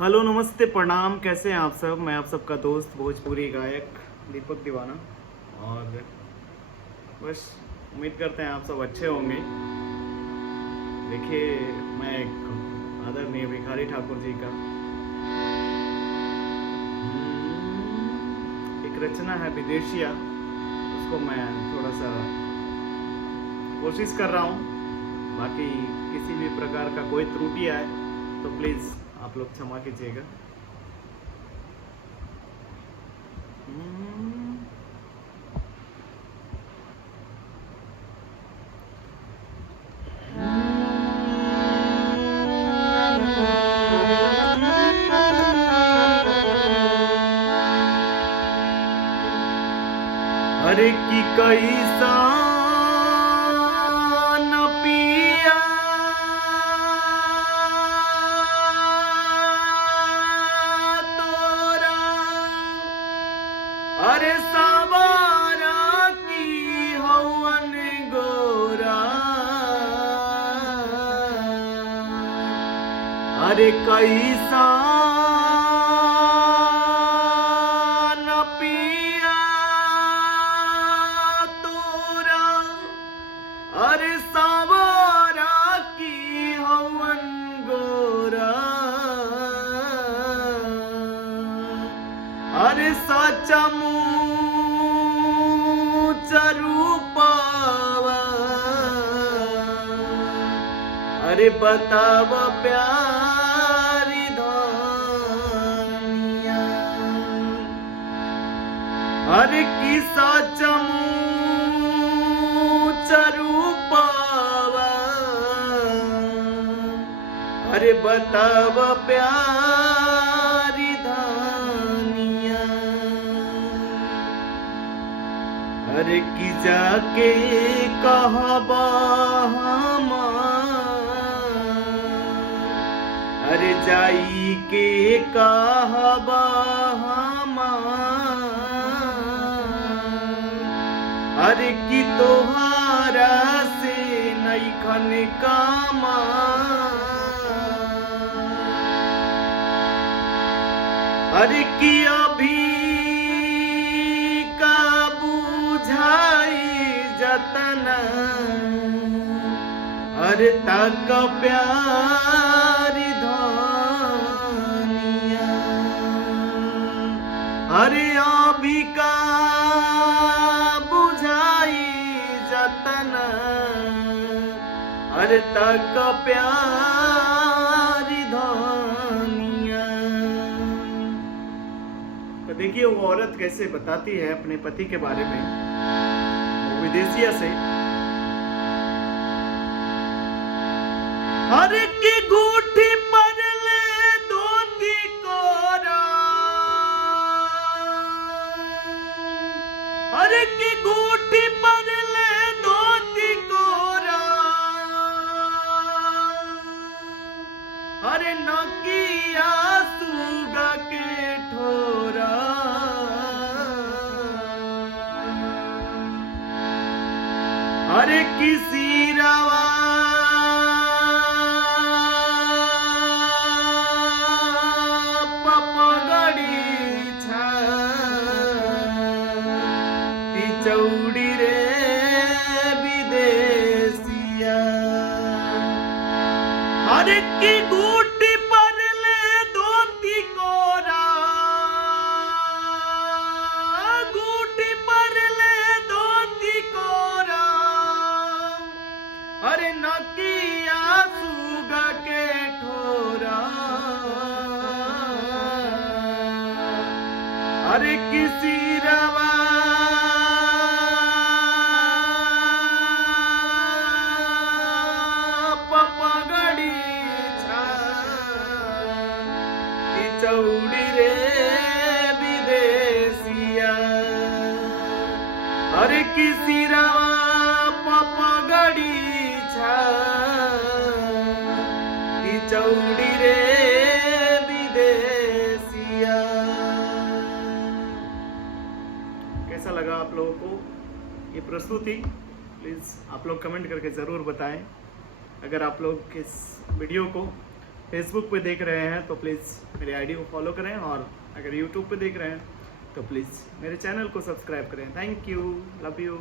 Hello, नमस्ते, प्रणाम। कैसे हैं आप सब? मैं आप सबका दोस्त भोजपुरी गायक दीपक दीवाना। और बस उम्मीद करते हैं आप सब अच्छे होंगे। देखिए, मैं एक आदरणीय भिखारी ठाकुर जी का एक रचना है विदेशिया, उसको मैं थोड़ा सा कोशिश कर रहा हूँ। बाकी किसी भी प्रकार का कोई त्रुटि आए तो प्लीज़ आप लोग क्षमा कीजिएगा। अरे की कैसा न पिया तोरा, अरे सवारा की हवन गोरा, अरे कैसा न पिया तोरा, अरे सवारा की हवन गोरा, अरे सच्चा रूपावा, अरे बताव प्यारी धनिया, अरे की सच्चा रूपावा, अरे बताव प्यारी धनिया, अरे की जाके कहबा अरे जाई के कहबा अरे की तोहारा से नैखन कामा, अरे की अभी का बुझाई जतना, अरे तक प्यारी धनिया, अरे अभी का बुझाई जतना, अरे तक प्यारी धनिया। तो देखिए वो औरत कैसे बताती है अपने पति के बारे में, वो विदेशिया से। अरे की गूठी पर ले धोती कोरा, अरे की गूठी पर ले धोती कोरा, अरे नकिया सुगा के ठोरा, अरे किसी रवा चौड़ी रे विदेशिया, अरे की गूटी पर ले धोती कोरा, गूटी पर ले धोती कोरा, अरे नकिया सुगा के ठोरा, अरे किसी रवा चौड़ी रे विदेशिया, अरे किसी पगड़ी चौड़ी रे विदेशिया। कैसा लगा आप लोगों को ये प्रस्तुति? प्लीज़ आप लोग कमेंट करके ज़रूर बताएं। अगर आप लोग इस वीडियो को फेसबुक पे देख रहे हैं तो प्लीज़ मेरी आईडी को फॉलो करें, और अगर यूट्यूब पे देख रहे हैं तो प्लीज़ मेरे चैनल को सब्सक्राइब करें। Thank you, love you.